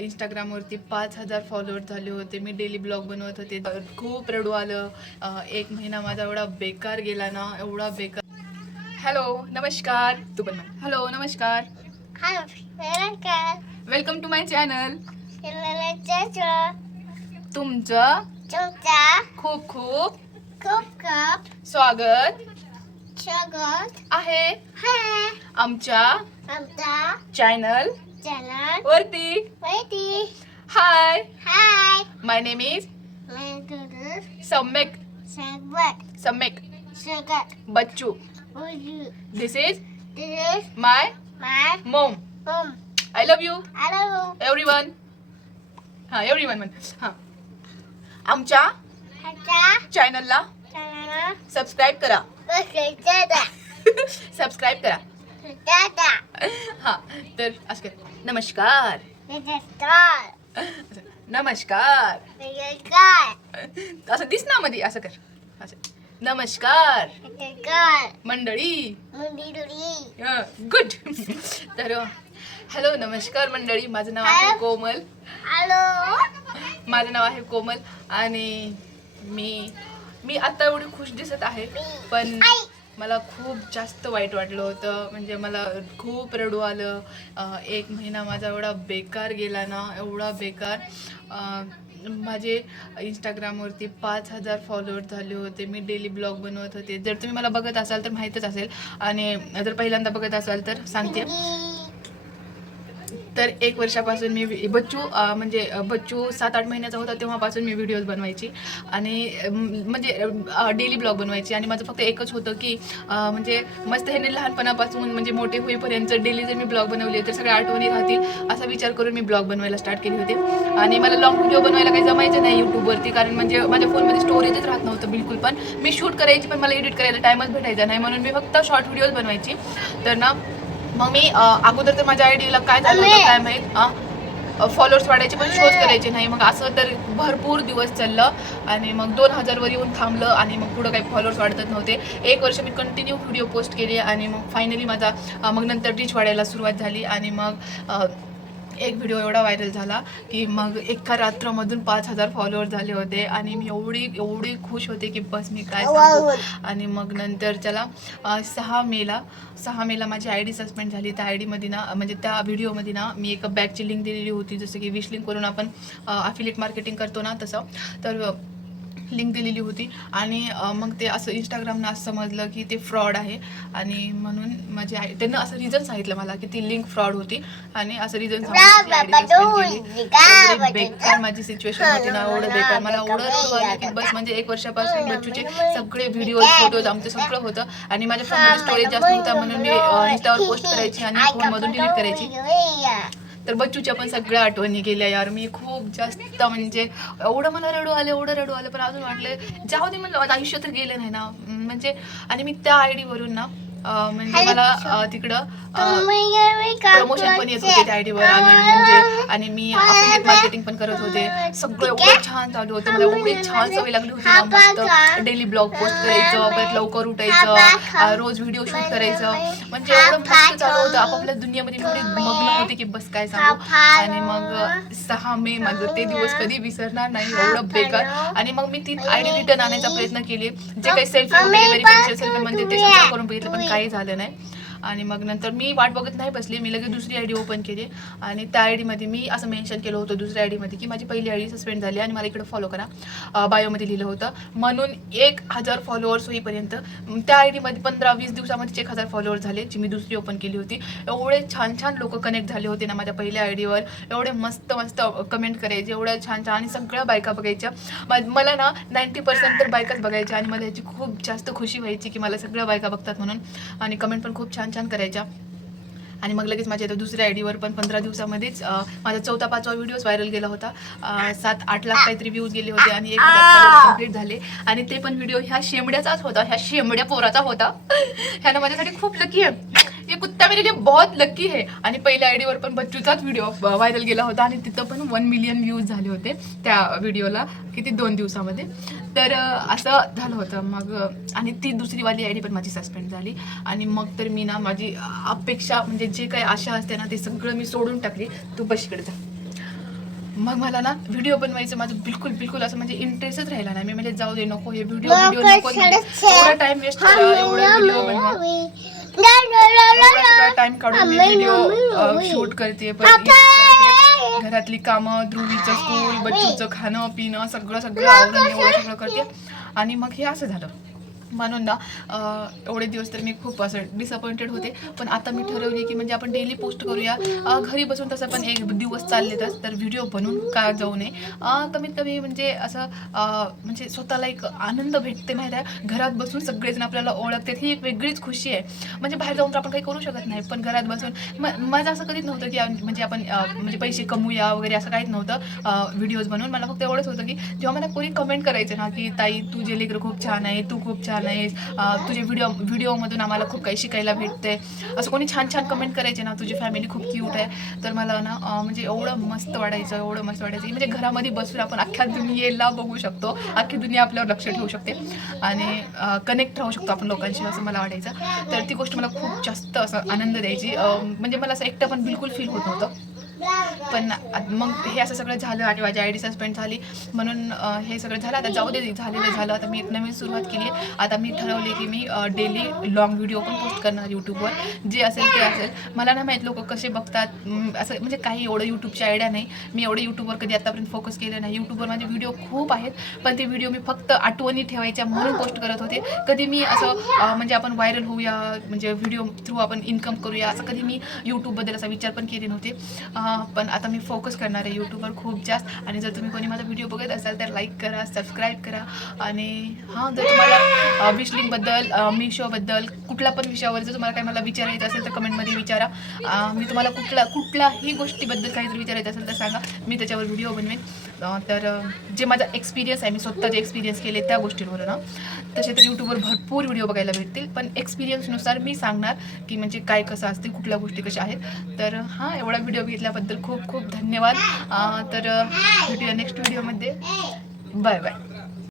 इंस्टाग्रामवरती 5,000 फॉलोअर्स झाले होते. मी डेली ब्लॉग बनवत होते. खूप रडू आलं. 1 महिना माझा एवढा बेकार गेला ना, एवढा बेकार. हॅलो नमस्कार. तू पण म्हण हॅलो नमस्कार. Welcome to my channel. तुमचं खूप खूप स्वागत आहे आमच्या चॅनल वरती. हाय, माय name is Samyak Bachchu. This is my mom. I love you everyone. हा एव्हरीवन म्हण. हा आमच्या चॅनलला सबस्क्राईब करा. सबस्क्राईब करा. हा तर असं कर. नमस्कार नमस्कार असं दिस ना मध्ये असं कर. असं नमस्कार मंडळी. गुड. तर हॅलो नमस्कार मंडळी. माझं नाव आहे कोमल. माझं नाव आहे कोमल आणि मी आता एवढी खुश दिसत आहे, पण मला खूप जास्त वाईट वाटलं होतं. म्हणजे मला खूप रडू आलं. 1 महिना माझा एवढा बेकार गेला ना, एवढा बेकार. माझे इंस्टाग्रामवरती 5,000 फॉलोअर्स झाले होते. मी डेली ब्लॉग बनवत होते. जर तुम्ही मला बघत असाल तर माहीतच असेल, आणि जर पहिल्यांदा बघत असाल तर सांगते. तर 1 वर्षापासून मी म्हणजे बच्चू 7-8 महिन्याचा होता तेव्हापासून मी व्हिडिओज बनवायची आणि म्हणजे डेली ब्लॉग बनवायची. आणि माझं फक्त एकच होतं की म्हणजे मस्त ह्याने लहानपणापासून म्हणजे मोठे होईपर्यंत डेली जर मी ब्लॉग बनवले तर सगळ्या आठवणी राहतील असा विचार करून मी ब्लॉग बनवायला स्टार्ट केले होते. आणि मला लॉंग व्हिडिओ बनवायला काही जमायचं नाही यूट्यूबवरती, कारण म्हणजे माझ्या फोनमध्ये स्टोरेजच राहत नव्हतं बिलकुल. पण मी शूट करायची, पण मला एडिट करायला टाईमच भेटायचा नाही, म्हणून मी फक्त शॉर्ट व्हिडिओज बनवायची. तर ना मग मी अगोदर तर माझ्या आयडीला काय झालं होतं काय माहीत, फॉलोअर्स वाढायचे पण शोज करायचे नाही. मग असं तर भरपूर दिवस चाललं आणि मग 2,000 वर येऊन थांबलं आणि मग पुढं काही फॉलोअर्स वाढतच नव्हते. 1 वर्ष मी कंटिन्यू व्हिडिओ पोस्ट केले आणि मग फायनली माझा मग नंतर रीच वाढायला सुरुवात झाली. आणि मग एक व्हिडिओ एवढा व्हायरल झाला की मग एका रात्रमधून 5,000 फॉलोअर्स झाले होते आणि मी एवढी खुश होते की बस मी काय सांगू. आणि मग नंतर त्याला 6 मेला माझी आयडी सस्पेंड झाली. त्या आयडीमध्ये ना म्हणजे त्या व्हिडिओमध्ये ना मी एक बॅगची लिंक दिलेली होती, जसं की विश लिंक करून आपण अफिलिएट मार्केटिंग करतो ना तसं. तर लिंक दिलेली होती आणि मग ते असं इंस्टाग्रामनं असं समजलं की ते फ्रॉड आहे. आणि म्हणून माझी आई त्यांना असं रिझन सांगितलं मला की ती लिंक फ्रॉड होती आणि असं रिझन सांगितलं. बेकार माझी सिच्युएशन होती ना, एवढं बेकार. मला एवढं रडू आलं की बस. म्हणजे 1 वर्षापासून बच्चूचे सगळे व्हिडिओज फोटोज आमचं सगळं होतं आणि माझ्या फोनमध्ये स्टोरेज जास्त नव्हता, म्हणून मी इंस्टावर पोस्ट करायची आणि फोनमधून डिलीट करायची. तर बच्चूच्या पण सगळ्या आठवणी गेल्या यार. मी खूप जास्त म्हणजे एवढं मला रडू आलं पण अजून वाटलं जाऊ दे, म्हणलं माझं आयुष्य तर गेलं नाही ना. म्हणजे आणि मी त्या आयडीवरून ना म्हणजे मला तिकडं प्रमोशन पण येत होते त्या आयडीवर आणि मी अफिलिएट मार्केटिंग पण करत होते. सगळं एवढं छान चालू होतं. मला एवढी छान सवय लागली होती ना, मस्त डेली ब्लॉग पोस्ट करायचं, परत लवकर उठायचं, रोज व्हिडिओ शूट करायचं. म्हणजे एवढं मस्त चालू होतं. आपापल्या दुनियामध्ये एवढी मग्न होते की बस काय सांगू. आणि मग 6 मे माझं ते दिवस कधी विसरणार नाही, एवढं बेकार. आणि मग मी ती आयडी रिटर्न आणायचा प्रयत्न केले. जे काही सेल्फी वगैरे व्हेरिफिकेशन सेल्फी म्हणते ते सगळं करून बघितलं पण काही झालं नाही. आणि मग नंतर मी वाट बघत नाही बसली, मी लगेच दुसरी आयडी ओपन केली आणि त्या आयडीमध्ये मी असं मेन्शन केलं होतं दुसऱ्या आयडीमध्ये की माझी पहिली आयडी सस्पेंड झाली आणि मला इकडे फॉलो करा. बायोमध्ये लिहिलं होतं. म्हणून 1,000 फॉलोअर्स होईपर्यंत त्या आयडीमध्ये 15-20 दिवसामध्ये 1,000 फॉलोअर्स झाले, जी मी दुसरी ओपन केली होती. एवढे छान छान लोक कनेक्ट झाले होते ना माझ्या पहिल्या आयडीवर. एवढे मस्त मस्त कमेंट करायचे, एवढ्या छान छान. आणि सगळ्या बायका बघायच्या. मला ना 90% तर बायकाच बघायच्या आणि मला ह्याची खूप जास्त खुशी व्हायची की मला सगळ्या बायका बघतात म्हणून. आणि कमेंट पण खूप छान छान करायच्या. आणि मग लगेच माझ्या दुसऱ्या आयडीवर पण 15 दिवसामध्येच माझा 4था-5वा व्हिडिओज व्हायरल गेला होता. 7-8 लाख काहीतरी व्ह्यूज गेले होते आणि 1,000 कम्प्लीट झाले. आणि ते पण व्हिडिओ ह्या शेमड्याचाच होता, ह्या शेमड्या पोराचा होता. ह्यानं माझ्यासाठी खूप लकी आहे. ये कुत्ता मेरे लिए बहुत लकी है. आणि पहिल्या आयडीवर पण बच्चूचाच व्हिडिओ व्हायरल गेला होता आणि तिथं पण 1 मिलियन व्ह्यूज झाले होते त्या व्हिडिओला, किती 2 दिवसामध्ये. तर असं झालं होतं. मग आणि ती दुसरीवाली आयडी पण माझी सस्पेंड झाली. आणि मग तर मी ना माझी अपेक्षा म्हणजे जे काही आशा असते ना ते सगळं मी सोडून टाकली. तू बशीकडे जा. मग मला ना व्हिडिओ बनवायचं माझं बिलकुल असं म्हणजे इंटरेस्टच राहिला नाही. मी म्हणजे जाऊ दे नको हे व्हिडिओ नको एवढा टाइम वेस्ट करा, एवढे व्हिडिओ बनवा, एवढा टाइम काढून मी व्हिडिओ शूट करते, घरातली कामं, ध्रुवीचं स्कूल, बच्चूचं खाणं पिणं सगळं आवरून एवढं सगळं करते. आणि मग हे असं झालं. म्हणून ना एवढे दिवस तर मी खूप असं डिसअपॉइंटेड होते. पण आता मी ठरवली की म्हणजे आपण डेली पोस्ट करूया. घरी बसून तसं पण एक दिवस चाललेतच, तर व्हिडिओ बनवून का जाऊ नये. कमीत कमी म्हणजे असं म्हणजे स्वतःला एक आनंद भेटते माहिती आहे. घरात बसून सगळेजण आपल्याला ओळखतात, ही एक वेगळीच खुशी आहे. म्हणजे बाहेर जाऊन तर आपण काही करू शकत नाही, पण घरात बसून माझं असं कधीच नव्हतं की म्हणजे आपण म्हणजे पैसे कमवूया वगैरे असं काहीच नव्हतं व्हिडिओज बनवून. मला फक्त एवढंच होतं की जेव्हा मला कोणी कमेंट करायचं ना की ताई तुझे लेकरं खूप छान आहे, तू खूप छान आहेस, तुझे व्हिडिओमधून आम्हाला खूप काही शिकायला भेटते, असं कोणी छान कमेंट करायचे ना, तुझी फॅमिली खूप क्यूट आहे, तर मला ना म्हणजे एवढं मस्त वाटायचं म्हणजे घरामध्ये बसून आपण अख्ख्या दुनियेला बघू शकतो, अख्खी दुनिया आपल्यावर लक्ष ठेवू शकते आणि कनेक्ट राहू शकतो आपण लोकांशी, असं मला वाटायचं. तर ती गोष्ट मला खूप जास्त असं आनंद द्यायची. म्हणजे मला असं एकटं पण बिलकुल फील होत नव्हतं. पण मग हे असं सगळं झालं आणि माझी आयडी सस्पेंड झाली म्हणून हे सगळं झालं. आता जाऊ दे, झालं. आता मी एक नवीन सुरुवात केली आहे. आता मी ठरवले की मी डेली लॉंग व्हिडिओ पण पोस्ट करणार यूट्यूबवर, जे असेल ते असेल. मला ना माहीत लोक कसे बघतात, असं म्हणजे काही एवढं यूट्यूबची आयडिया नाही. मी एवढं यूट्यूबवर कधी आतापर्यंत फोकस केलं नाही. यूट्यूबवर माझे व्हिडिओ खूप आहेत, पण ते व्हिडिओ मी फक्त आठवणी ठेवायच्या म्हणून पोस्ट करत होते. कधी मी असं म्हणजे आपण व्हायरल होऊया, म्हणजे व्हिडिओ थ्रू आपण इन्कम करूया, असं कधी मी यूट्यूबबद्दल असा विचार पण केले नव्हते. पण आता मी फोकस करणार आहे यूट्यूबवर खूप जास्त. आणि जर तुम्ही कोणी माझा व्हिडिओ बघत असाल तर लाईक करा, सबस्क्राईब करा. आणि हां, जर तुम्हाला विशलिंगबद्दल, मिशोबद्दल कुठल्या पण विषयावर जर तुम्हाला काही मला विचारायचं असेल तर कमेंटमध्ये विचारा. मी तुम्हाला कुठल्याही गोष्टीबद्दल काहीतरी विचारायचं असेल तर सांगा, मी त्याच्यावर व्हिडिओ बनवेन. तर जे माझा एक्सपिरियन्स आहे, मी स्वतः जे एक्सपिरियन्स केले त्या गोष्टींवर ना, तसे तर यूट्यूबवर भरपूर व्हिडिओ बघायला भेटतील, पण एक्सपिरियन्सनुसार मी सांगणार की म्हणजे काय कसं असते, कुठल्या गोष्टी कशा आहेत. तर हां, एवढा व्हिडिओ बघितल्याबद्दल खूप धन्यवाद. तर भेटूया नेक्स्ट व्हिडिओमध्ये. बाय.